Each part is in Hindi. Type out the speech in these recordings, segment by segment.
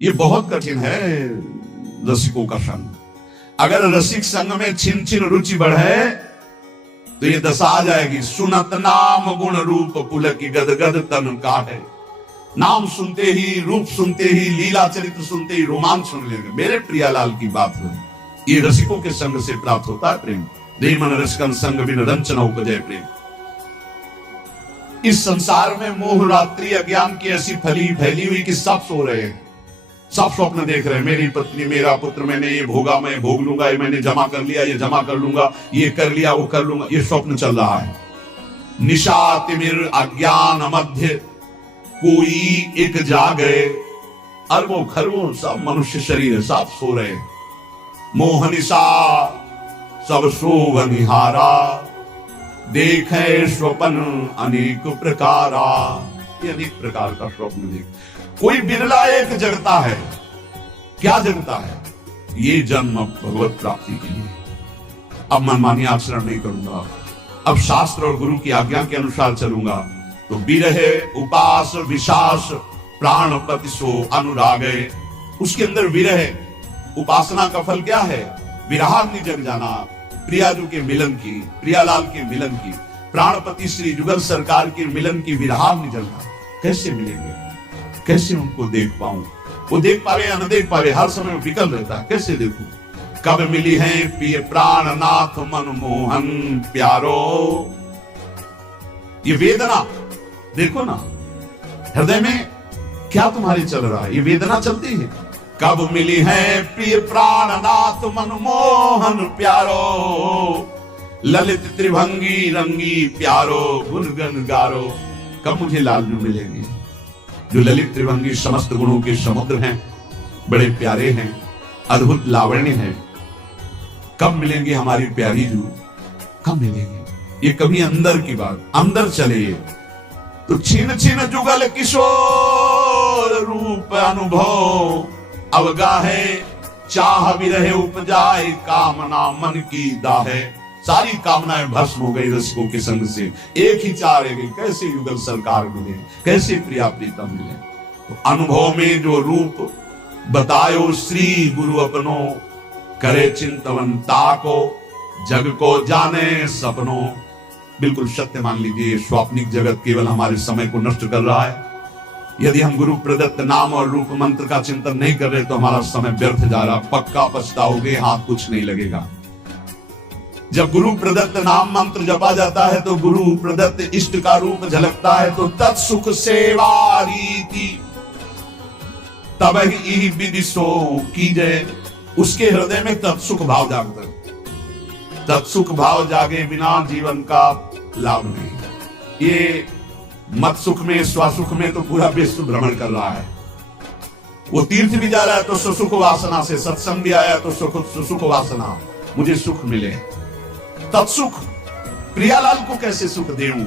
ये बहुत कठिन है रसिकों का संग। अगर रसिक संग में छिन छिन रुचि बढ़े तो ये दशा आ जाएगी, सुनत नाम गुण रूप पुलकी गदगद तन का है। नाम सुनते ही, रूप सुनते ही, लीला चरित्र सुनते ही रोमांच होने लगे। मेरे प्रियालाल की बात हो, ये रसिकों के संग से प्राप्त होता है प्रेम। दे मन रसिकन संग बिन रंचना उपजय प्रेम। इस संसार में मोह रात्रि अज्ञान की ऐसी फैली हुई कि सब सो रहे हैं, सब स्वप्न देख रहे हैं। मेरी पत्नी, मेरा पुत्र, मैंने ये भोगा, मैं भोग लूंगा, ये मैंने जमा कर लिया, ये जमा कर लूंगा, ये कर लिया, वो कर लूंगा, ये स्वप्न चल रहा है। निशा तिमिर अज्ञान मध्य कोई एक जागे, अरबों खरबों सब मनुष्य शरीर सब सो रहे। मोह निशा सब सोव निहारा, देखे स्वप्न अनेक प्रकारा। ये अनेक प्रकार का स्वप्न देख, कोई बिरला एक जगता है। क्या जगता है? ये जन्म भगवत प्राप्ति के लिए। अब मनमानी आचरण नहीं करूंगा, अब शास्त्र और गुरु की आज्ञा के अनुसार चलूंगा। तो बिरहे उपास विशास प्राणपति सो अनुरागे। उसके अंदर विरह उपासना का फल क्या है? विरहाग्नि जग जाना, प्रियाजू के मिलन की, प्रियालाल के मिलन की, प्राणपति श्री जुगल सरकार के मिलन की विरहाग्नि जलना। कैसे मिलेंगे, कैसे उनको देख पाऊं? वो देख पावे या न देख पावे, हर समय विकल रहता है। कैसे देखूं? कब मिली है प्रिय प्राणनाथ मनमोहन प्यारो। ये वेदना देखो ना, हृदय में क्या तुम्हारे चल रहा है? ये वेदना चलती है। कब मिली है प्रिय प्राणनाथ मनमोहन प्यारो, ललित त्रिभंगी रंगी प्यारो गुणगन गारो। कब मुझे लालजू मिलेंगे जो ललित त्रिभंगी समस्त गुणों के समुद्र हैं, बड़े प्यारे हैं, अद्भुत लावण्य हैं। कब मिलेंगे हमारी प्यारी जू? कब मिलेंगे? ये कभी अंदर की बात, अंदर चले तो छीन छीन जुगल किशोर रूप अनुभव, अवगाहे चाह विरहे उपजाए कामना मन की दाहे। सारी कामनाएं भस्म हो गई रसिकों के संग से। एक ही चाह रह गई, कैसे युगल सरकार मिले, कैसे प्रिया प्रीतम मिले। तो अनुभव में जो रूप बतायो श्री गुरु अपनो, करे चिंतवन ताको जग को जाने सपनों। बिल्कुल सत्य मान लीजिए, स्वाप्निक जगत केवल हमारे समय को नष्ट कर रहा है। यदि हम गुरु प्रदत्त नाम और रूप मंत्र का चिंतन नहीं कर रहे तो हमारा समय व्यर्थ जा रहा। पक्का पछताओगे, हाथ कुछ नहीं लगेगा। जब गुरु प्रदत्त नाम मंत्र जपा जाता है तो गुरु प्रदत्त इष्ट का रूप झलकता है। तो तत्सुख सेवा रीति तब ही विदिशो कीजय। उसके हृदय में तत्सुख भाव जागता है। तत्सुख भाव जागे बिना जीवन का लाभ नहीं। ये मत सुख में, स्वसुख में तो पूरा विश्व भ्रमण कर रहा है। वो तीर्थ भी जा रहा है तो सुसुख वासना से, सत्संग भी आया तो सुसुख वासना, मुझे सुख मिले। तत्सुख प्रियालाल को कैसे सुख देऊं?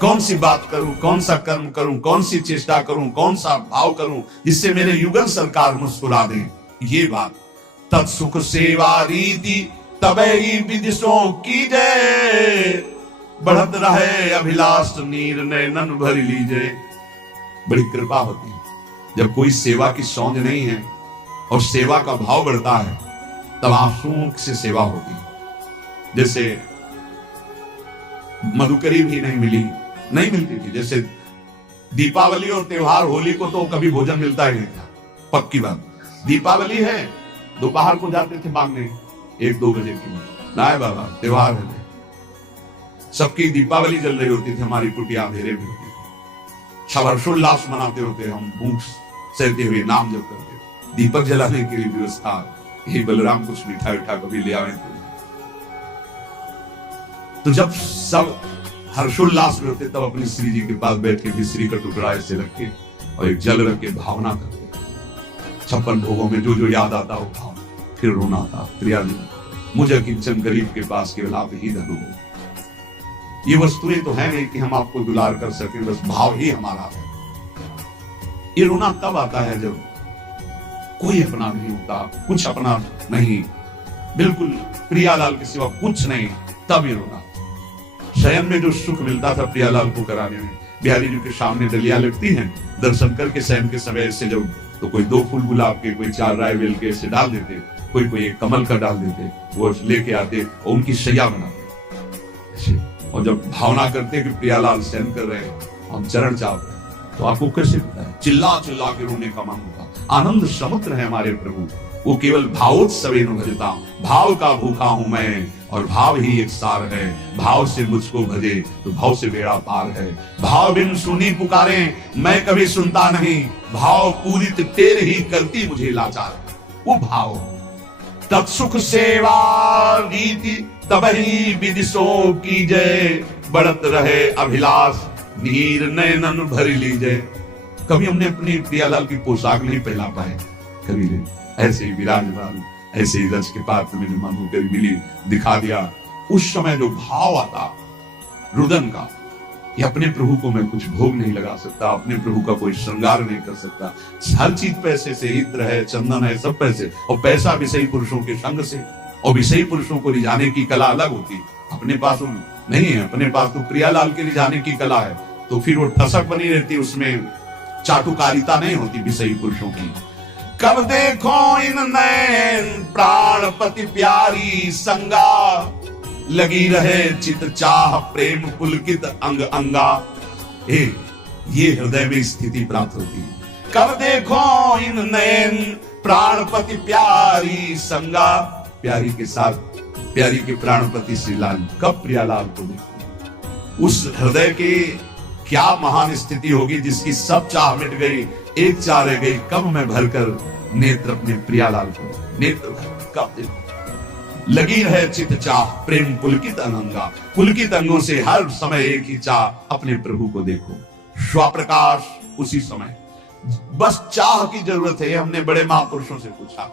कौन सी बात करूं, कौन सा कर्म करूं, कौन सी चेष्टा करूं, कौन सा भाव करूं जिससे मेरे युगल सरकार मुस्कुरा दें? ये बात तत्सुख सेवा रीति तबे ही विदिशों की जय, बढ़त रहे अभिलाष नीर नयन भर लीजिए। बड़ी कृपा होती है जब कोई सेवा की सौंध नहीं है और सेवा का भाव बढ़ता है, तब आंसुओं से सेवा होती है। जैसे मधुकरी भी नहीं मिलती थी। जैसे दीपावली और त्योहार, होली को तो कभी भोजन मिलता ही नहीं था, पक्की बात। दीपावली है, दोपहर को जाते थे मांगने 1-2 बजे की, नाय बाबा त्योहार है। सबकी दीपावली जल रही होती थी, हमारी कुटिया अंधेरे में होती थी। सब हर्षोल्लास मनाते होते, हम भूख सहते हुए नाम जप करते। दीपक जलाने की व्यवस्था, ये बलराम कुछ मीठा मीठा कभी ले आवे तो जब सब हर्षोल्लास में होते तब अपनी श्री जी के पास बैठ के मिश्री का टुकड़ा ऐसे रख के और एक जल रख के भावना करते। 56 भोगों में जो जो याद आता हो भाव, फिर रोना था। प्रिया मुझे किंचन गरीब के पास केवल आप ही धन हो। ये वस्तुएं तो है नहीं कि हम आपको दुलार कर सके, बस भाव ही हमारा है। ये रोना तब आता है जब कोई अपना नहीं होता, कुछ अपना नहीं, बिल्कुल प्रियालाल के सिवा कुछ नहीं, तब ये रोना। शयन में जो सुख मिलता था प्रियालाल को कराने में, बिहारी जी के सामने डलियां लगती हैं, दर्शन करके शयन के समय से जब तो कोई 2 फूल गुलाब के, कोई 4 राय बेल के ऐसे डाल देते, कोई एक कमल का डाल देते, वो लेके आते और उनकी शैया बनाते। और जब भावना करते कि प्रियालाल सहन कर रहे हैं, हम चरण चाप रहे, तो आपको कैसे पता है, चिल्ला चिल्ला के रोने का मन होगा। आनंद समुद्र है हमारे प्रभु, वो केवल भावोत्सवेन भजता, भाव का भूखा हूं मैं और भाव ही एक सार है। भाव से मुझको भजे तो भाव से बेड़ा पार है। भाव बिन सुनी पुकारे मैं कभी सुनता नहीं, भाव पूरित तेरे ही करती मुझे लाचार। वो भाव तत्सुख सेवा रीति तब ही विदिशो की जय, बढ़त रहे अभिलाष नीर नयनन भर लीजिए। कभी हमने अपनी प्रियालाल की पोशाक नहीं पहना पाए, कभी नहीं, ऐसे ही विराजमान, ऐसे ही रस के पात्र में मन होकर मिली, दिखा दिया। उस समय जो भाव आता रुदन का, ये अपने प्रभु को मैं कुछ भोग नहीं लगा सकता, अपने प्रभु का कोई श्रृंगार नहीं कर सकता, हर चीज पैसे से, इत्र है, चंदन है, सब पैसे, और पैसा विषयी पुरुषों के संग से, और विषयी पुरुषों को रिझाने की कला अलग होती, अपने पास नहीं है, अपने पास तो प्रियालाल के रिझाने की कला है, तो फिर वो ठसक बनी रहती, उसमें चाटुकारिता नहीं होती विषयी पुरुषों की। कब देखो इन नैन प्राणपति प्यारी संगा, लगी रहे चित चाह प्रेम पुलकित अंग अंगा। ये हृदय में स्थिति प्राप्त होती है। कब देखो इन नैन प्राणपति प्यारी संगा, प्यारी के साथ, प्यारी के प्राणपति श्री लाल, कब प्रियालाल को देखो। उस हृदय के क्या महान स्थिति होगी जिसकी सब चाह मिट गई, एक चाह रह गई, कब मैं भरकर नेत्र अपने प्रियालाल को, नेत्र कब देखो। लगी रहे चित चाह प्रेम पुलकित अंगा, पुलकित अंगों से हर समय एक ही चाह, अपने प्रभु को देखो। स्वप्रकाश उसी समय, बस चाह की जरूरत है। हमने बड़े महापुरुषों से पूछा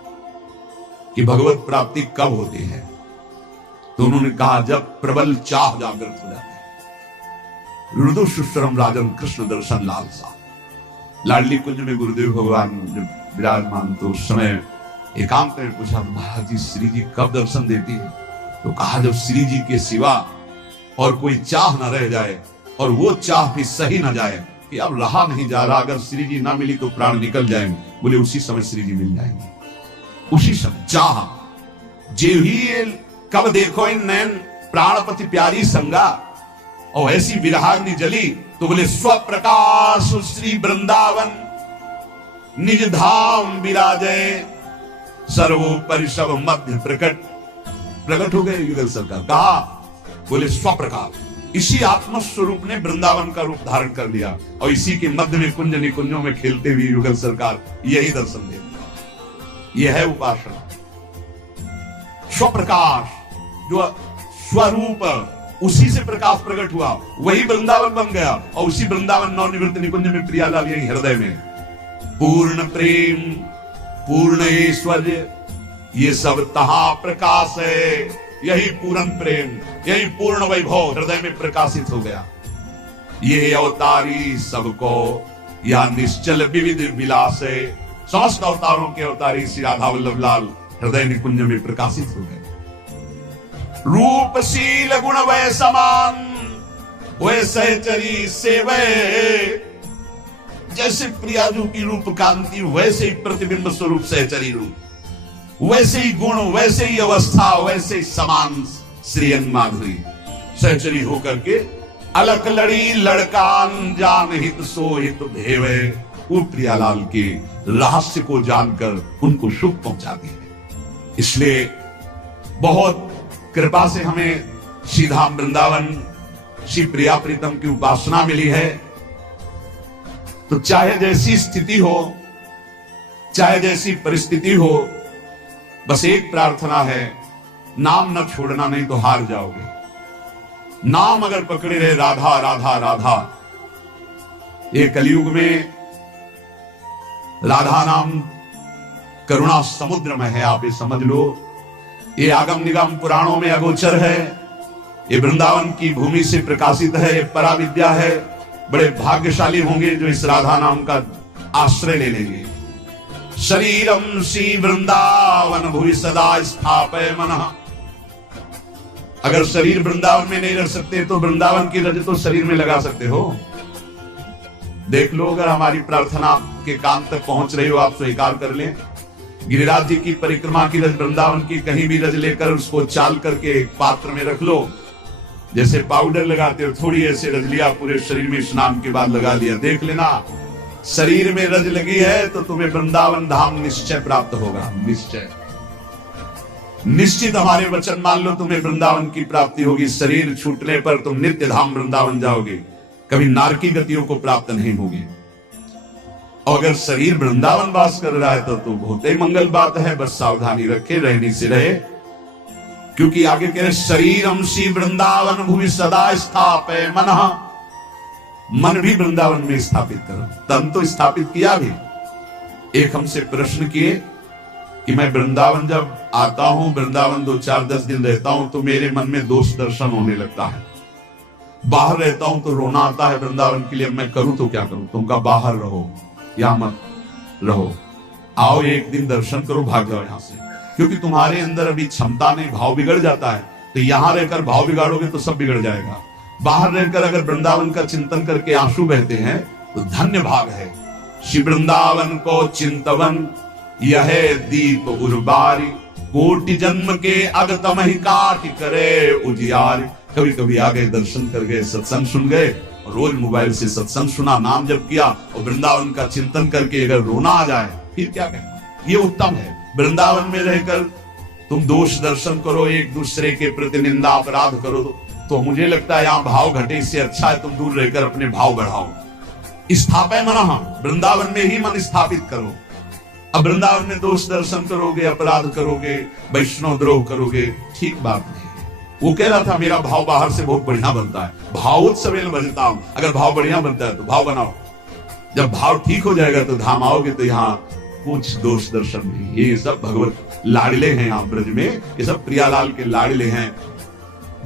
कि भगवत प्राप्ति कब होती है, तो उन्होंने कहा जब प्रबल चाह जागृत हो जाती है। रुदु सुश्रम राजन कृष्ण दर्शन लालसा। लाडली कुंज में गुरुदेव भगवान जब विराजमान, तो उस समय एकांत में पूछा, महाराज जी श्री जी कब दर्शन देती है? तो कहा जब श्री जी के सिवा और कोई चाह न रह जाए, और वो चाह भी सही न जाए कि अब रहा नहीं जा रहा, अगर श्री जी ना मिली तो प्राण निकल जाएंगे, बोले उसी समय श्री जी मिल जाएंगे। उसी समय चाह जे ही, कब देखो इन नैन प्राणपति प्यारी संगा, और ऐसी विरहाग्नि जली, तो बोले स्वप्रकाश श्री वृंदावन निज धाम विराजे, सर्वोपरि सब मध्य प्रकट हो गए युगल सरकार। कहा बोले स्वप्रकाश, इसी आत्म स्वरूप ने वृंदावन का रूप धारण कर लिया, और इसी के मध्य में कुंज निकुंजों में खेलते हुए युगल सरकार यही दर्शन दे दिया। यह है उपासना। स्वप्रकाश, जो स्वरूप, उसी से प्रकाश प्रकट हुआ, वही वृंदावन बन गया, और उसी वृंदावन नवनिवृत्त निकुंज में प्रियालाल यही हृदय में। पूर्ण प्रेम, पूर्ण ऐश्वर्य, ये सब तहां प्रकाश है। यही पूर्ण प्रेम, यही पूर्ण वैभव हृदय में प्रकाशित हो गया। ये अवतारी सबको या निश्चल विविध विलास है। समस्त अवतारों के अवतारी श्री राधा वल्लभ लाल हृदय निकुंज में प्रकाशित हो गए। रूप शील गुण वै समान, वै सहचरी सेवै। जैसे प्रियाजू की रूप कांति, वैसे ही प्रतिबिंब स्वरूप सहचरी रूप, वैसे ही गुण, वैसे ही अवस्था, वैसे ही समान श्रीअंग माधुरी सहचरी होकर के अलग लड़ी लड़कान जान हित सो हित भेवे। वो प्रियालाल के रहस्य को जानकर उनको सुख पहुंचाती है। इसलिए बहुत कृपा से हमें श्रीधाम वृंदावन श्री प्रिया प्रीतम की उपासना मिली है। तो चाहे जैसी स्थिति हो, चाहे जैसी परिस्थिति हो, बस एक प्रार्थना है, नाम न छोड़ना, नहीं तो हार जाओगे। नाम अगर पकड़े रहे राधा राधा राधा, ये कलयुग में राधा नाम करुणा समुद्र में है, आप ये समझ लो। ये आगम निगम पुराणों में अगोचर है, ये वृंदावन की भूमि से प्रकाशित है, ये पराविद्या है। बड़े भाग्यशाली होंगे जो इस राधा नाम का आश्रय ले लेंगे। शरीरम श्री वृंदावन भूमि सदा स्थापय मनः। अगर शरीर वृंदावन में नहीं रख सकते तो वृंदावन की रज तो शरीर में लगा सकते हो। देख लो, अगर हमारी प्रार्थना के कान तक पहुंच रहे हो आप स्वीकार कर लें। गिरिराज जी की परिक्रमा की रज, वृंदावन की कहीं भी रज लेकर उसको चाल करके एक पात्र में रख लो, जैसे पाउडर लगाते हो थोड़ी ऐसे रज लिया, पूरे शरीर में स्नान के बाद लगा लिया। देख लेना शरीर में रज लगी है तो तुम्हें वृंदावन धाम निश्चय प्राप्त होगा। निश्चय निश्चित हमारे वचन मान लो, तुम्हें वृंदावन की प्राप्ति होगी। शरीर छूटने पर तुम नित्य धाम वृंदावन जाओगे, कभी नारकी गतियों को प्राप्त नहीं होगी। और अगर शरीर वृंदावन वास कर रहा है तो बहुत ही मंगल बात है। बस सावधानी रखे, रहने से रहे, क्योंकि आगे कह रहे शरीरम सी वृंदावन भूमि सदा स्थापय मनः, मन भी वृंदावन में स्थापित करो। तन तो स्थापित किया भी। एक हमसे प्रश्न किए कि मैं वृंदावन जब आता हूं, वृंदावन 2-4-10 दिन रहता हूं तो मेरे मन में दोष दर्शन होने लगता है, बाहर रहता हूं तो रोना आता है वृंदावन के लिए, मैं करूं तो क्या करूं? तुमका बाहर रहो, यहां मत रहो, आओ एक दिन दर्शन करो, भाग जाओ यहां से, क्योंकि तुम्हारे अंदर अभी क्षमता नहीं, भाव बिगड़ जाता है। तो यहां रहकर भाव बिगाड़ोगे तो सब बिगड़ जाएगा। बाहर रहकर अगर वृंदावन का चिंतन करके आंसू बहते हैं तो धन्य भाग है। श्री वृंदावन को चिंतवन यह दीप उर्बारी, कोटि जन्म के अगतम ही काट करे उजियारी। कभी कभी आ गए, दर्शन कर गए, सत्संग सुन गए, और रोज मोबाइल से सत्संग सुना, नाम जप किया, और वृंदावन का चिंतन करके अगर रोना आ जाए फिर क्या कहना? ये उत्तम है। वृंदावन में रहकर तुम दोष दर्शन करो, एक दूसरे के प्रति निंदा अपराध करो, तो मुझे लगता है यहाँ भाव घटे। इससे अच्छा है तुम दूर रहकर अपने भाव बढ़ाओ। स्थापय मनः, वृंदावन में ही मन स्थापित करो। अब वृंदावन में दोष दर्शन करोगे, अपराध करोगे, वैष्णव द्रोह करोगे, ठीक बात नहीं। वो कह रहा था मेरा भाव बाहर से बहुत बढ़िया बनता है, भावोत्सव में बजता हूं। अगर भाव बढ़िया बनता है तो भाव बनाओ, जब भाव ठीक हो जाएगा तो धाम आओगे तो यहाँ कुछ दोष दर्शन नहीं। ये सब भगवत लाडले हैं यहाँ ब्रज में, ये सब प्रियालाल के लाडले हैं।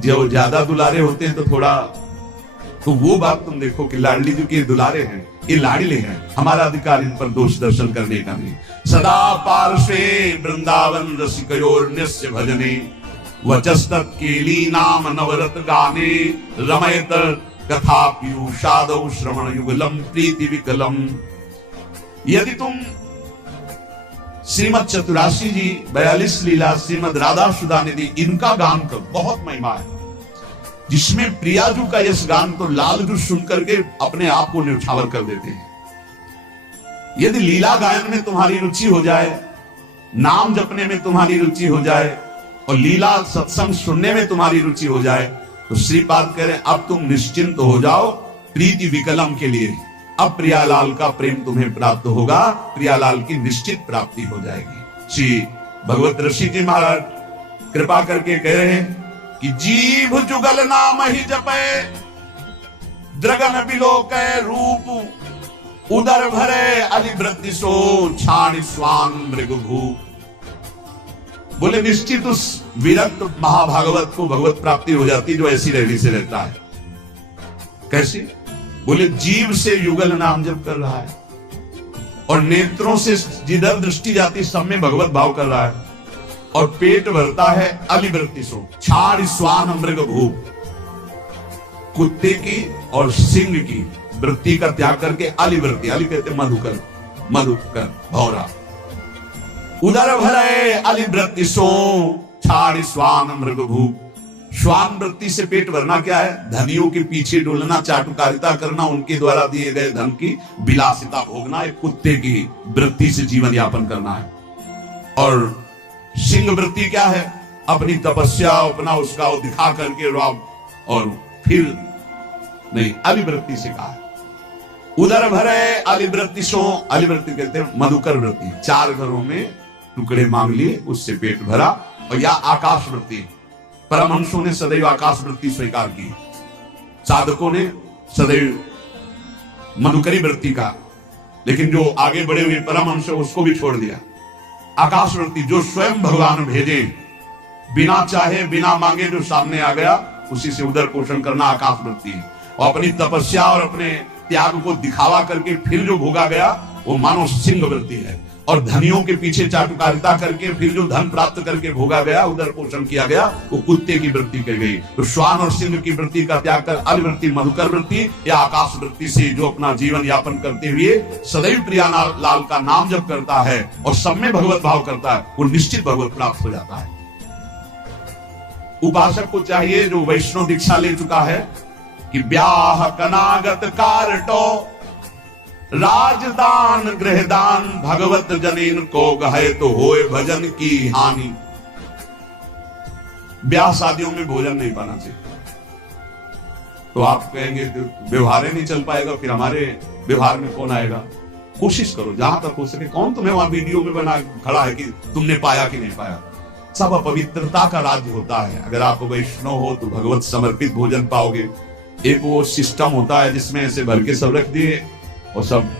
जो ज्यादा दुलारे होते हैं तो थोड़ा, तो वो बात तुम देखो कि लाडली जो के दुलारे हैं, ये लाडले हैं, हमारा अधिकार इन पर दोष दर्शन करने का नहीं। सदा पार्श्वे वृंदावन रसिकयोर निस्य भजने, वचस्तत् केली नाम नवरत गाने, रमयत कथा पीयूषादौ श्रवण युगलम प्रीति विकलम। यदि तुम श्रीमद चतुरासी जी 42 लीला, श्रीमद राधा सुधा निधि, इनका गान करो, बहुत महिमा है जिसमें प्रियाजू का यश गान तो लालजू सुनकर के अपने आप को न्यौछावर कर देते हैं। यदि लीला गायन में तुम्हारी रुचि हो जाए, नाम जपने में तुम्हारी रुचि हो जाए, और लीला सत्संग सुनने में तुम्हारी रुचि हो जाए, तो श्रीपाद कह रहे हैं अब तुम निश्चिंत हो जाओ प्रीति विकलम के लिए। अब प्रियालाल का प्रेम तुम्हें प्राप्त होगा, प्रियालाल की निश्चित प्राप्ति हो जाएगी। श्री भगवत ऋषि जी महाराज कृपा करके कह रहे हैं कि जीव जुगल नाम ही जपे, द्रगन बिलोके रूप, उदर भरे अलिवृत्ति सो, छाण स्वांग मृगभू। बोले निश्चित उस विरक्त महाभागवत को भगवत प्राप्ति हो जाती जो ऐसी रहनी से रहता है। कैसी? बोले जीव से युगल नाम जप कर रहा है, और नेत्रों से जिधर दृष्टि जाती सब में भगवत भाव कर रहा है, और पेट भरता है अलिवृत्ति सो, छाड़ स्वान मृग भूप, कुत्ते की और सिंह की वृत्ति का त्याग करके अलिवृत्ति, अली कहते मधुकर, मधुकर भौरा, उदर भरे अलिवृत्ति सो, छाड़ स्वान मृग भूप। श्वान वृत्ति से पेट भरना क्या है? धनियों के पीछे डोलना, चाटुकारिता करना, उनके द्वारा दिए गए धन की विलासिता भोगना, एक कुत्ते की वृत्ति से जीवन यापन करना है। और सिंह वृत्ति क्या है? अपनी तपस्या, अपना उसका दिखा करके और फिर नहीं, अलिवृत्ति से कहा है। उदर भरे अलिवृत्ति सो, अलिवृत्ति कहते हैं मधुकर वृत्ति, 4 घरों में टुकड़े मांग लिए, उससे पेट भरा। और या आकाश वृत्ति, परमहंसों ने सदैव आकाश वृत्ति स्वीकार की, साधकों ने सदैव मधुकरी वृत्ति का, लेकिन जो आगे बढ़े हुए परमहंस उसको भी छोड़ दिया। आकाश वृत्ति जो स्वयं भगवान भेजे, बिना चाहे बिना मांगे जो सामने आ गया उसी से उदर पोषण करना आकाश वृत्ति है। और अपनी तपस्या और अपने त्याग को दिखावा करके फिर जो भोगा गया वो मानो सिंह वृत्ति है। और धनियों के पीछे चाटुकारिता करके फिर जो धन प्राप्त करके भोगा गया, उधर पोषण किया गया, वो कुत्ते की वृत्ति कर गई। तो श्वान और सिंह की वृत्ति का त्याग कर अलवृत्ति, मधुकर वृत्ति या आकाश वृत्ति से जो अपना जीवन यापन करते हुए सदैव प्रियालाल का नाम जप करता है और सब में भगवत भाव करता है, वो निश्चित भगवत प्राप्त हो जाता है। उपासक को चाहिए जो वैष्णव दीक्षा ले चुका है कि ब्याह कनागत कारटो राजदान गृहदान भगवत जनीन को गहे तो होए भजन की हानि। ब्याह शादियों में भोजन नहीं पाना चाहिए। तो आप कहेंगे व्यवहार ही नहीं चल पाएगा, फिर हमारे व्यवहार में कौन आएगा? कोशिश करो जहां तक हो सके। कौन तुम्हें वहां वीडियो में बना खड़ा है कि तुमने पाया कि नहीं पाया? सब अपवित्रता का राज्य होता है। अगर आप वैष्णव हो तो भगवत समर्पित भोजन पाओगे। एक वो सिस्टम होता है जिसमें ऐसे भर के सब रख दिए और सब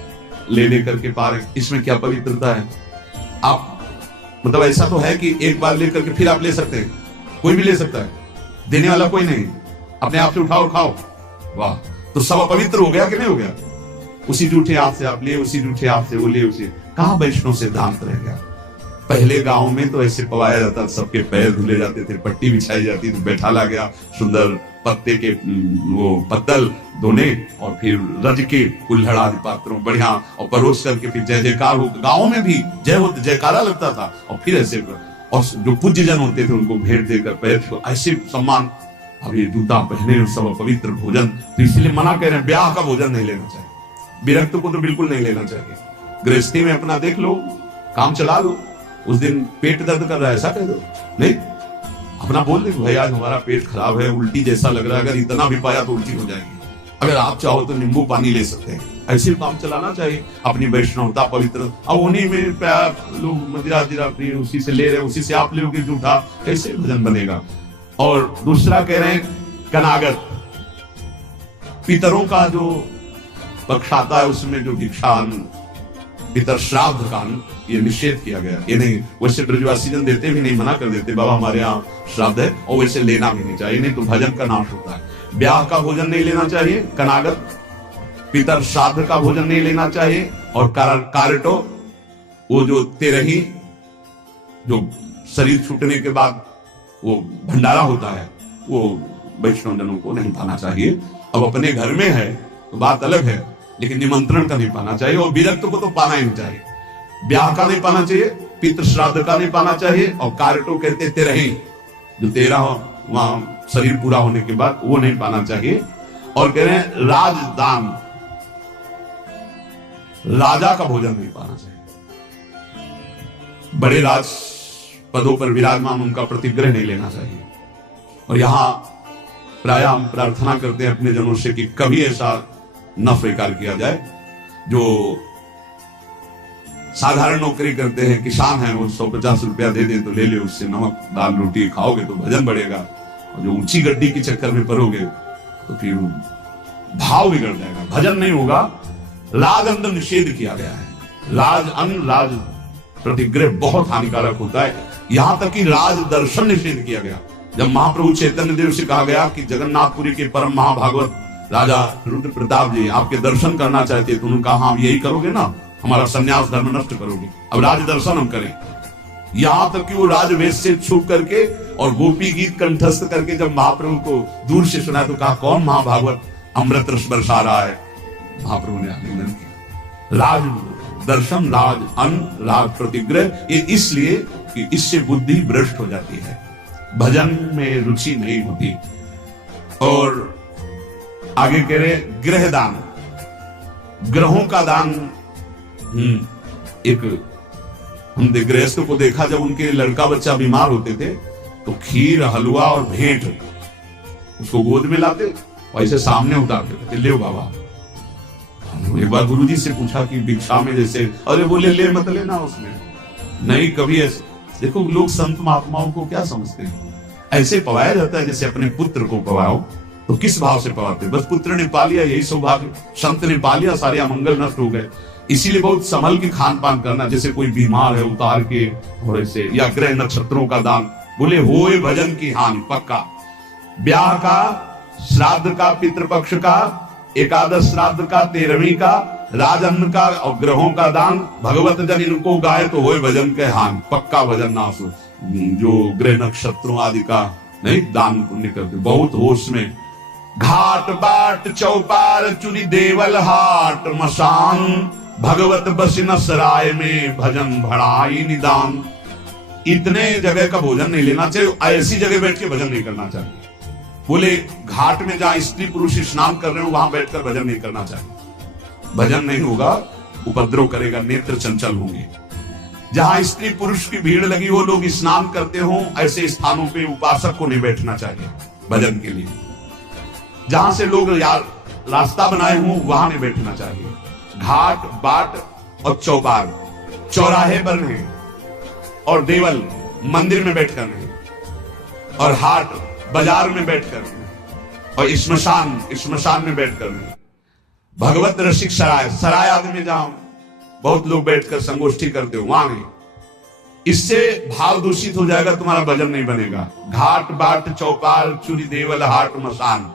ले करके पार, इसमें क्या पवित्रता है? आप मतलब ऐसा तो है कि एक बार लेकर के फिर आप ले सकते हैं, कोई भी ले सकता है, देने वाला कोई नहीं, अपने आप से उठाओ खाओ, वाह। तो सब अपवित्र हो गया कि नहीं हो गया? उसी जूठे हाथ से आप लिए, उसी जूठे हाथ से वो लिए, उसी कहां वैष्णव सिद्धांत रह गया? पहले गांव में तो ऐसे पवाया जाता, सबके पैर धुले जाते थे, पट्टी बिछाई जाती थी, बैठाला गया सुंदर पत्ते के वो पत्तल धोने और फिर रज के कुल्हड़ आदि पात्रों बढ़िया और परोस करके फिर जय जयकार हो। गांव में भी जय होता, जयकारा लगता था और फिर ऐसे, और जो पूज्य जन होते थे उनको भेंट देकर पैर को ऐसे सम्मान। अभी जूता पहने सब पवित्र भोजन, तो इसलिए मना कर रहे हैं ब्याह का भोजन नहीं लेना चाहिए। विरक्त को तो बिल्कुल नहीं लेना चाहिए। गृहस्थी में अपना देख लो, काम चला लो। उस दिन पेट दर्द कर रहा है ऐसा कह दो, नहीं अपना बोल दो भाई आज हमारा पेट खराब है, उल्टी जैसा लग रहा है, अगर इतना भी पाया तो उल्टी हो जाएगी। अगर आप चाहो तो नींबू पानी ले सकते हैं। ऐसे काम चलाना चाहिए अपनी वैष्णवता पवित्र। अब उन्हीं में लोग मदिरा पी उसी से ले रहे, उसी से आप लोगे जूठा, कैसे भजन बनेगा? और दूसरा कह रहे हैं कनागत, पितरों का जो पक्ष आता है उसमें जो भिक्षान पितर श्राद्ध का ये निषेध किया गया। ये नहीं, वैसे ब्रजवासी जन देते भी नहीं, मना कर देते बाबा हमारे यहाँ श्राद्ध है, और वैसे लेना भी नहीं चाहिए, नहीं तो भजन का नाश होता है। ब्याह का भोजन नहीं लेना चाहिए, कनागत पितर श्राद्ध का भोजन नहीं लेना चाहिए, और कारटो वो जो तेरही जो शरीर छूटने के बाद वो भंडारा होता है वो वैष्णव जनों को नहीं पाना चाहिए। अब अपने घर में है तो बात अलग है, लेकिन निमंत्रण का नहीं पाना चाहिए, और विरक्त को तो पाना ही नहीं चाहिए। ब्याह का नहीं पाना चाहिए, पितृ श्राद्ध का नहीं पाना चाहिए, और कारटो कहते तेरही जो 13 वहां शरीर पूरा होने के बाद वो नहीं पाना चाहिए। और कह रहे हैं राजदान, राजा का भोजन नहीं पाना चाहिए। बड़े राज पदों पर विराजमान उनका प्रतिग्रह नहीं लेना चाहिए। और यहां प्राय हम प्रार्थना करते हैं अपने जनों से कि कभी ऐसा न स्वीकार किया जाए। जो साधारण नौकरी करते हैं, किसान हैं, वो 150 रुपया दे दे तो ले ले, उससे नमक दाल रोटी खाओगे तो भजन बढ़ेगा। और जो ऊंची गड्डी के चक्कर में पड़ोगे तो फिर भाव बिगड़ जाएगा, भजन नहीं होगा। राज अंदर निषेध किया गया है। राज अन्न राज प्रतिग्रह बहुत हानिकारक होता है। यहां तक कि राज दर्शन निषेध किया गया। जब महाप्रभु चैतन्य देव से कहा गया कि जगन्नाथपुरी के परम महाभागवत राजा रुद्र प्रताप जी आपके दर्शन करना चाहते, तो उन्होंने कहा हाँ यही करोगे ना, हमारा संन्यास धर्म नष्ट करोगे, अब राज दर्शन हम करें। यहां तक कि वो राजवेश से छुप करके और गोपी गीत कंठस्थ करके जब महाप्रभु को दूर से सुना तो कहा कौन महाभागवत अमृत रस बरसा रहा है। महाप्रभु ने आलिंगन किया। राज दर्शन, राज अन्न, राज प्रतिग्रह, ये इसलिए कि इससे बुद्धि भ्रष्ट हो जाती है, भजन में रुचि नहीं होती। और आगे कह रहे गृह दान, ग्रहों का दान। एक हमने गृहस्थ को देखा जब उनके लड़का बच्चा बीमार होते थे तो खीर हलवा और भेंट उसको गोद में लाते और ऐसे सामने उतारते थे, ले बाबा। एक बार गुरुजी से पूछा कि भिक्षा में जैसे, अरे बोले ले मत लेना उसमें, नहीं कभी ऐसे। देखो लोग संत महात्माओं को क्या समझते हैं, ऐसे पवाया जाता है जैसे अपने पुत्र को पवाओ। तो किस भाव से पवाते? बस पुत्र ने पा लिया यही सौभाग्य, संत ने पा लिया सारे अमंगल नष्ट हो गए। इसीलिए बहुत संभल के खान पान करना, जैसे कोई बीमार है उतार के और ऐसे, या ग्रह नक्षत्रों का दान। बोले होए भजन की हानि पक्का। ब्याह का, श्राद्ध का, पितृपक्ष का, एकादश श्राद्ध का, 13वीं का, राजन का और ग्रहों का दान, भगवत जन इनको गाय तो होए भजन के हान। पक्का भजन ना सो जो ग्रह नक्षत्रों आदि का नहीं दान पुण्य करते, बहुत होश में। घाट बाट चौपाल चुनी देवल हाट मसान, भगवत बसिन सराय में भजन भड़ाई निदान। इतने जगह का भोजन नहीं लेना चाहिए, ऐसी जगह बैठ के भजन नहीं करना चाहिए। बोले घाट में जहां स्त्री पुरुष स्नान कर रहे हो वहां बैठकर भजन नहीं करना चाहिए। भजन नहीं होगा, उपद्रव करेगा, नेत्र चंचल होंगे। जहां स्त्री पुरुष की भीड़ लगी हो, लोग स्नान करते हो, ऐसे स्थानों पे उपासक को नहीं बैठना चाहिए भजन के लिए। जहां से लोग रास्ता बनाए हो वहां नहीं बैठना चाहिए। घाट बाट और चौपाल, चौराहे पर नहीं, और देवल मंदिर में बैठकर नहीं, और हाट बाजार में बैठकर नहीं, और श्मशान में बैठकर नहीं। भगवत रसिक सराय आदि में जहां बहुत लोग बैठकर संगोष्ठी करते हो वहां नहीं। इससे भाव दूषित हो जाएगा, तुम्हारा भजन नहीं बनेगा। घाट बाट चौपाल चुरी देवल हाट मसान,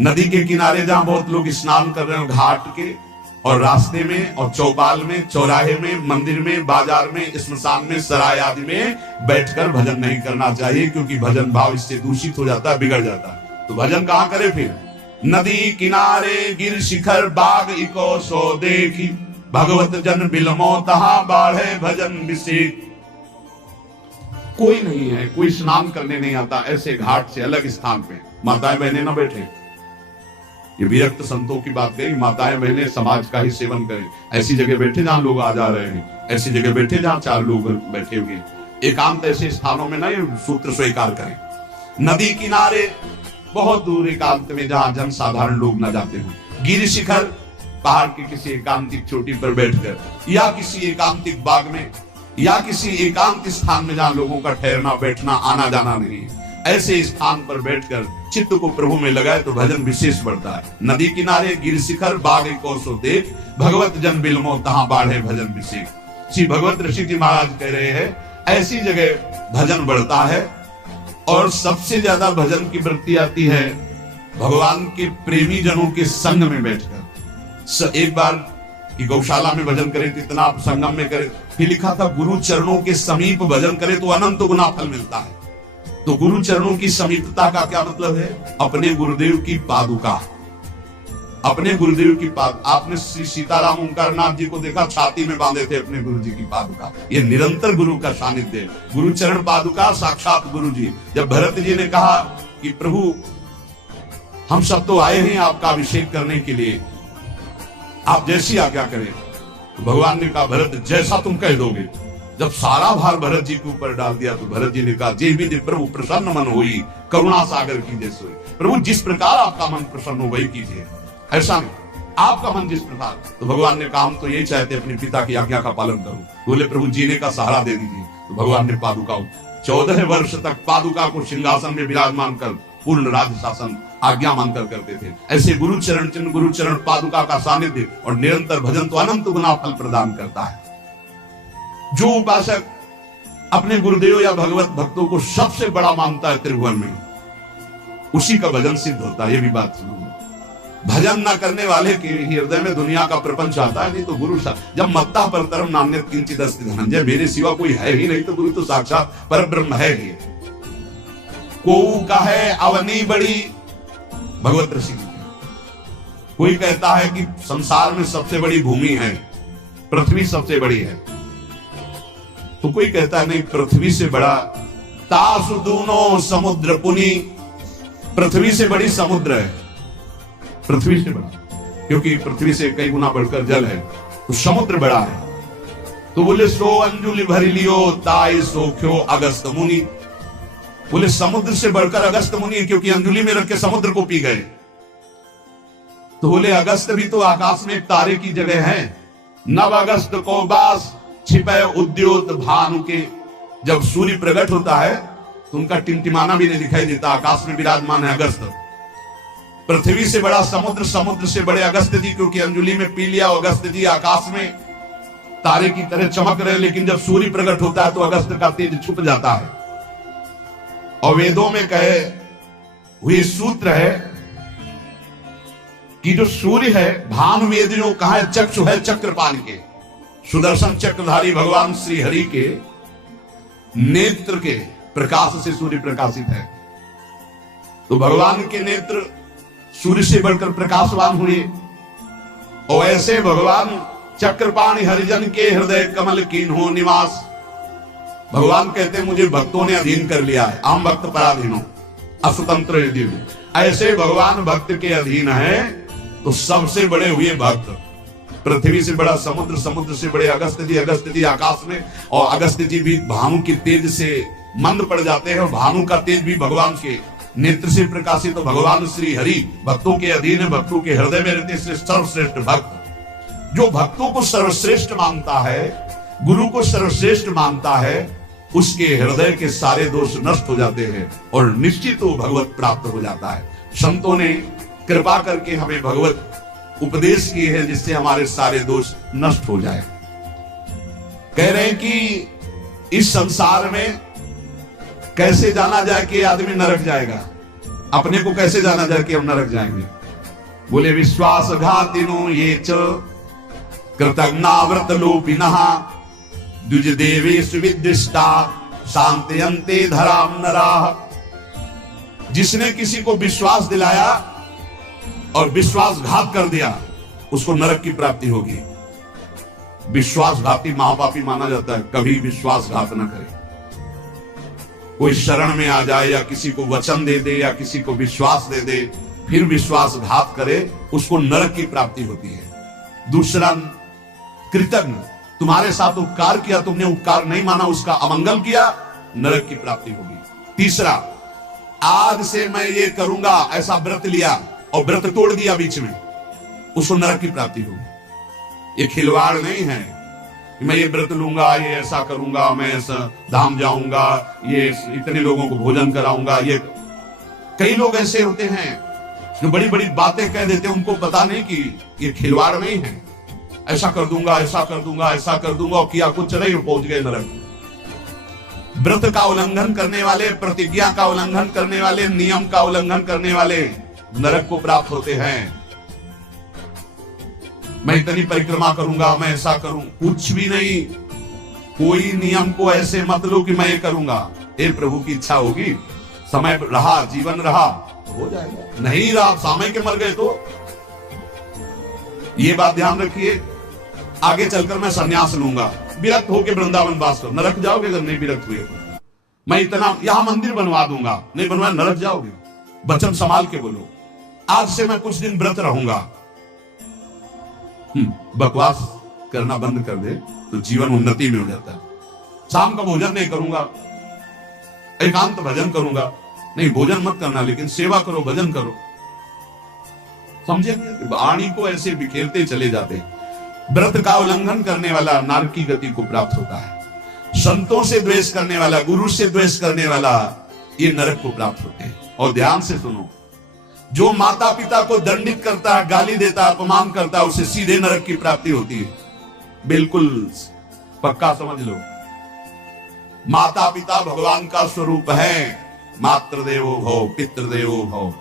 नदी के किनारे जहां बहुत लोग स्नान कर रहे हो, घाट के और रास्ते में और चौपाल में, चौराहे में, मंदिर में, बाजार में, स्मशान में, सराय आदि में बैठकर भजन नहीं करना चाहिए, क्योंकि भजन भाव इससे दूषित हो जाता है, बिगड़ जाता है। तो भजन कहां करे फिर? नदी किनारे गिर शिखर बाग इको सो देखी, भगवत जन बिलमो तहां बाढ़े भजन विषेक। कोई नहीं है, कोई स्नान करने नहीं आता, ऐसे घाट से अलग स्थान पे माताएं बहनें न बैठे। ये विरक्त संतों की बात कही, माताएं बहनें समाज का ही सेवन करें। ऐसी जगह बैठे जहां लोग आ जा रहे हैं, ऐसी जगह बैठे जहां चार लोग बैठे हुए। एकांत ऐसे स्थानों में ना ये सूत्र स्वीकार करें। नदी किनारे बहुत दूर एकांत में जहां जन साधारण लोग न जाते हो। गिर शिखर, पहाड़ की किसी एकांतिक चोटी पर बैठकर, या किसी एकांतिक बाग में, या किसी एकांत स्थान में जहां लोगों का ठहरना बैठना आना जाना नहीं है, ऐसे स्थान पर बैठकर चित्त को प्रभु में लगाए तो भजन विशेष बढ़ता है। नदी किनारे गिर शिखर बाग को सो देख, भगवत जन बिलमो तहां बाढ़े भजन विशेष। श्री भगवत ऋषि जी महाराज कह रहे हैं ऐसी जगह भजन बढ़ता है। और सबसे ज्यादा भजन की वृत्ति आती है भगवान के प्रेमी जनों के संग में बैठकर। एक बार की गौशाला में भजन करें तो इतना संगम में करें, फिर लिखा था गुरु चरणों के समीप भजन करें तो अनंत गुना फल मिलता है। तो गुरु चरणों की समीपता का क्या मतलब है? अपने गुरुदेव की पादुका, अपने गुरुदेव की आपने श्री सीताराम ओंकारनाथ जी को देखा, छाती में बांधे थे अपने गुरु जी की पादुका। ये निरंतर गुरु का सानिध्य, गुरु चरण पादुका साक्षात गुरु जी। जब भरत जी ने कहा कि प्रभु हम सब तो आए हैं आपका अभिषेक करने के लिए, आप जैसी आज्ञा करें, तो भगवान ने कहा भरत जैसा तुम कह दोगे। जब सारा भार भरत जी के ऊपर डाल दिया तो भरत जी ने कहा जे भी प्रभु प्रसन्न मन होई, करुणा सागर की जैसे प्रभु जिस प्रकार आपका मन प्रसन्न हो वही कीजिए, ऐसा नहीं आपका मन जिस प्रकार। तो भगवान ने कहा हम तो यही चाहते अपने पिता की आज्ञा का पालन करूं। बोले प्रभु जीने का सहारा दे दीजिए। तो भगवान ने पादुका 14 वर्ष तक पादुका को सिंहासन में विराजमान कर पूर्ण राज्य शासन आज्ञा मानकर करते थे। ऐसे गुरु चरण चिन्ह, गुरु चरण पादुका का सानिध्य और निरंतर भजन तो अनंत गुना फल प्रदान करता है। जो उपासक अपने गुरुदेव या भगवत भक्तों को सबसे बड़ा मानता है त्रिभुवन में, उसी का भजन सिद्ध होता है। ये भी बात सुनो, भजन न करने वाले के हृदय में दुनिया का प्रपंच आता है। नहीं तो गुरु जब मत्ता परतरम नान्यत् किंचित् अस्ति धनंजय, मेरे सिवा कोई है ही नहीं, तो गुरु तो साक्षात पर ब्रह्म है ही। को कहे अवनी बड़ी, भगवत ऋषि कोई कहता है कि संसार में सबसे बड़ी भूमि है, पृथ्वी सबसे बड़ी है, तो कोई कहता है नहीं पृथ्वी से बड़ा तासु दूनो समुद्र पुनी, पृथ्वी से बड़ी समुद्र है, पृथ्वी से बड़ा, क्योंकि पृथ्वी से कई गुना बढ़कर जल है, तो समुद्र बड़ा है। तो बोले सो अंजुलि भरी लियो ताई सोख्यो अगस्त मुनि, बोले समुद्र से बढ़कर अगस्त मुनि, क्योंकि अंजुलि में रख के समुद्र को पी गए। तो बोले अगस्त भी तो आकाश में एक तारे की जगह है। नव अगस्त को बास छिपे उद्योत भानु के, जब सूर्य प्रकट होता है तो उनका टिमटिमाना भी नहीं दिखाई देता, आकाश में विराजमान है अगस्त। पृथ्वी से बड़ा समुद्र, समुद्र से बड़े अगस्त जी, क्योंकि अंजुलि में पी लिया। अगस्त जी आकाश में तारे की तरह चमक रहे, लेकिन जब सूर्य प्रकट होता है तो अगस्त का तेज छुप जाता है। और वेदों में कहे हुए सूत्र है कि जो सूर्य है, भानुवेद जो कहा है, चक्षु है चक्रपाण के, सुदर्शन चक्रधारी भगवान श्री हरि के नेत्र के प्रकाश से सूर्य प्रकाशित है। तो भगवान के नेत्र सूर्य से बढ़कर प्रकाशवान हुए, और ऐसे भगवान चक्रपाणि हरिजन के हृदय कमल कीन हो निवास। भगवान कहते हैं मुझे भक्तों ने अधीन कर लिया है, आम भक्त पराधीनो अस्वतंत्र यदि। ऐसे भगवान भक्त के अधीन है तो सबसे बड़े हुए भक्त। पृथ्वी से बड़ा समुद्र, समुद्र से बड़े अगस्त्य जी, अगस्त्य जी आकाश में, और अगस्त्य जी भी भानु के तेज से मंद पड़ जाते हैं, और भानु का तेज भी भगवान के नेत्र से प्रकाशित। तो भगवान श्री हरि भक्तों के अधीन है, भक्तों के हृदय में रहते हैं सर्वश्रेष्ठ भक्त। जो भक्तों को सर्वश्रेष्ठ मानता है, गुरु को सर्वश्रेष्ठ मानता है, उसके हृदय के सारे दोष नष्ट हो जाते हैं और निश्चित वो भगवत प्राप्त हो जाता है। संतों ने कृपा करके हमें भगवत उपदेश किए हैं जिससे हमारे सारे दोष नष्ट हो जाए। कह रहे हैं कि इस संसार में कैसे जाना जाए कि आदमी नरक जाएगा, अपने को कैसे जाना जाए कि हम नरक जाएंगे। बोले विश्वासघातिनो ये च कृतज्ञाव्रत लोपिनः द्विज देवेषु विद्दिष्टा शांतयन्ते धराम नराः। जिसने किसी को विश्वास दिलाया और विश्वासघात कर दिया, उसको नरक की प्राप्ति होगी। विश्वासघाती महापापी माना जाता है, कभी विश्वासघात न करे। कोई शरण में आ जाए या किसी को वचन दे दे या किसी को विश्वास दे दे, फिर विश्वासघात करे, उसको नरक की प्राप्ति होती है। दूसरा, कृतज्ञ, तुम्हारे साथ उपकार किया, तुमने उपकार नहीं माना, उसका अमंगल किया, नरक की प्राप्ति होगी। तीसरा, आज से मैं ये करूंगा, ऐसा व्रत लिया और व्रत तोड़ दिया बीच में, उसको नरक की प्राप्ति होगी। ये खिलवाड़ नहीं है कि मैं ये व्रत लूंगा, ये ऐसा करूंगा, मैं ऐसा धाम जाऊंगा, ये इतने लोगों को भोजन कराऊंगा। ये कई लोग ऐसे होते हैं जो बड़ी बड़ी बातें कह देते हैं, उनको पता नहीं कि ये खिलवाड़ नहीं है। ऐसा कर दूंगा, ऐसा कर दूंगा, ऐसा कर दूंगा, और किया कुछ नहीं, पहुंच गए नरक। व्रत का उल्लंघन करने वाले, प्रतिज्ञा का उल्लंघन करने वाले, नियम का उल्लंघन करने वाले नरक को प्राप्त होते हैं। मैं इतनी परिक्रमा करूंगा, मैं ऐसा करूं, कुछ भी नहीं। कोई नियम को ऐसे मत लो कि मैं ये करूंगा। ये प्रभु की इच्छा होगी, समय रहा, जीवन रहा, हो जाएगा। नहीं रहा, समय के मर गए तो ये बात ध्यान रखिए। आगे चलकर मैं संन्यास लूंगा, विरक्त होकर वृंदावन वास करो, नरक जाओगे अगर नहीं विरक्त हुए। मैं इतना यहां मंदिर बनवा दूंगा, नहीं बनवाया नरक जाओगे। वचन संभाल के बोलो, आज से मैं कुछ दिन व्रत रहूंगा। बकवास करना बंद कर दे तो जीवन उन्नति में हो जाता है। शाम का भोजन नहीं करूंगा, एकांत भजन करूंगा। नहीं, भोजन मत करना, लेकिन सेवा करो, भजन करो। समझे? वाणी को ऐसे बिखेरते चले जाते। व्रत का उल्लंघन करने वाला नरक की गति को प्राप्त होता है। संतों से द्वेष करने वाला, गुरु से द्वेष करने वाला, ये नरक को प्राप्त होते हैं। और ध्यान से सुनो, जो माता पिता को दंडित करता है, गाली देता है, अपमान करता है, उसे सीधे नरक की प्राप्ति होती है। बिल्कुल पक्का समझ लो। माता पिता भगवान का स्वरूप है। मातृदेवो भव पितृदेवो भव।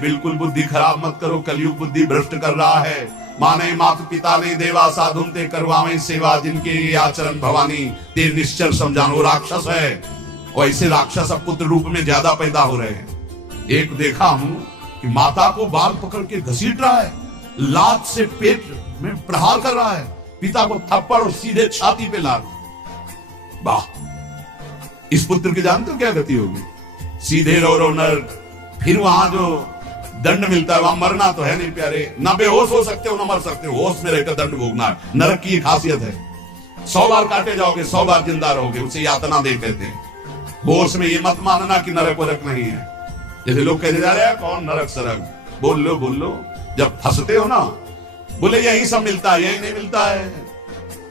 बिल्कुल बुद्धि खराब मत करो, कलयुग बुद्धि भ्रष्ट कर रहा है। माने माता पिता ने देवा साधुन ते करवावे सेवा, जिनके ये आचरण भवानी ते निश्चर समझानो। राक्षस है, और ऐसे राक्षस अब पुत्र रूप में ज्यादा पैदा हो रहे हैं। एक देखा हूं कि माता को बाल पकड़ के घसीट रहा है, लात से पेट में प्रहार कर रहा है, पिता को थप्पड़ और सीधे छाती पे लात। वाह, इस पुत्र की जानते हो क्या गति होगी? सीधे रो रो नर। फिर वहां जो दंड मिलता है, वहां मरना तो है नहीं प्यारे। ना बेहोश हो सकते हो, ना मर सकते हो, होश में रहकर दंड भोगना है। नरक की खासियत है। 100 बार काटे जाओगे, 100 बार जिंदा रहोगे, उसे यातना दे कहते हैं। होश में ये मत मानना कि नरक वरक नहीं है। जैसे लोग कहते जा रहे हैं कौन नरक सरक, बोल लो। जब फंसते हो ना, बोले यही सब मिलता है, यही नहीं मिलता है।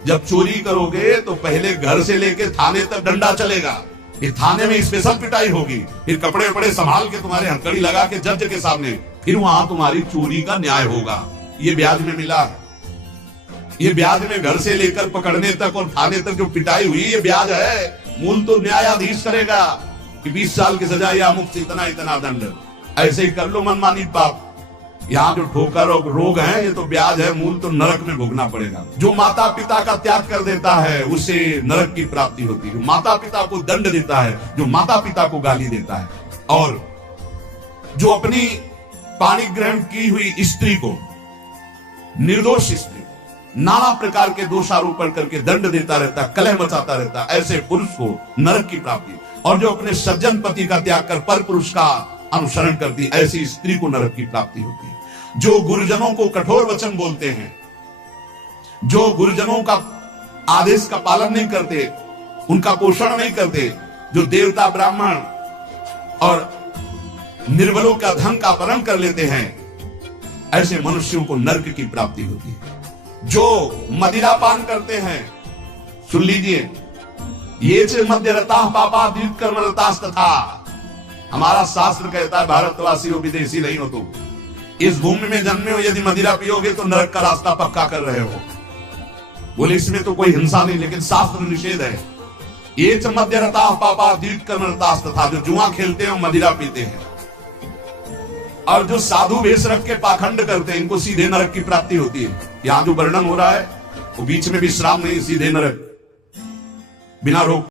जब चोरी करोगे तो पहले घर से लेके थाने तक डंडा चलेगा, फिर थाने में स्पेशल पिटाई होगी, फिर कपड़े वपड़े संभाल के तुम्हारे हथकड़ी लगा के जज के सामने, फिर वहां तुम्हारी चोरी का न्याय होगा। ये ब्याज में मिला है। ये ब्याज में घर से लेकर पकड़ने तक और थाने तक जो पिटाई हुई, ये ब्याज है। मूल तो न्यायाधीश करेगा कि 20 साल की सजा या मुफ्त इतना इतना दंड। ऐसे ही कर लो मनमानी पाप। यहाँ जो ठोकर और रोग है ये तो ब्याज है, मूल तो नरक में भोगना पड़ेगा। जो माता पिता का त्याग कर देता है उसे नरक की प्राप्ति होती है। जो माता पिता को दंड देता है, जो माता पिता को गाली देता है, और जो अपनी पाणी ग्रहण की हुई स्त्री को, निर्दोष स्त्री नाना प्रकार के दोषारोपण करके दंड देता रहता, कलह मचाता रहता, ऐसे पुरुष को नरक की प्राप्ति। और जो अपने सज्जन पति का त्याग कर पर पुरुष का अनुसरण करती, ऐसी स्त्री को नरक की प्राप्ति होती है। जो गुरुजनों को कठोर वचन बोलते हैं, जो गुरुजनों का आदेश का पालन नहीं करते, उनका पोषण नहीं करते, जो देवता ब्राह्मण और निर्बलों का धन का अपहरण कर लेते हैं, ऐसे मनुष्यों को नरक की प्राप्ति होती है। जो मदिरा पान करते हैं, सुन लीजिए, ये च मद्यरता पापा द्वित कर्मरतास्तथा। हमारा शास्त्र कहता है भारतवासी हो, विदेशी नहीं हो, तो इस भूमि में जन्मे हो, यदि मदिरा पियोगे तो नरक का रास्ता पक्का कर रहे हो। बोले इसमें तो कोई हिंसा नहीं, लेकिन शास्त्र निषेध है। ये च मद्यरता पापा द्वित कर्मरतास्तथा। जो जुआ खेलते हैं मदिरा पीते हैं, और जो साधु वेश रख के पाखंड करते हैं, इनको सीधे नरक की प्राप्ति होती है। यहां जो वर्णन हो रहा है वो बीच में विश्राम नहीं, सीधे नरक बिना रोक।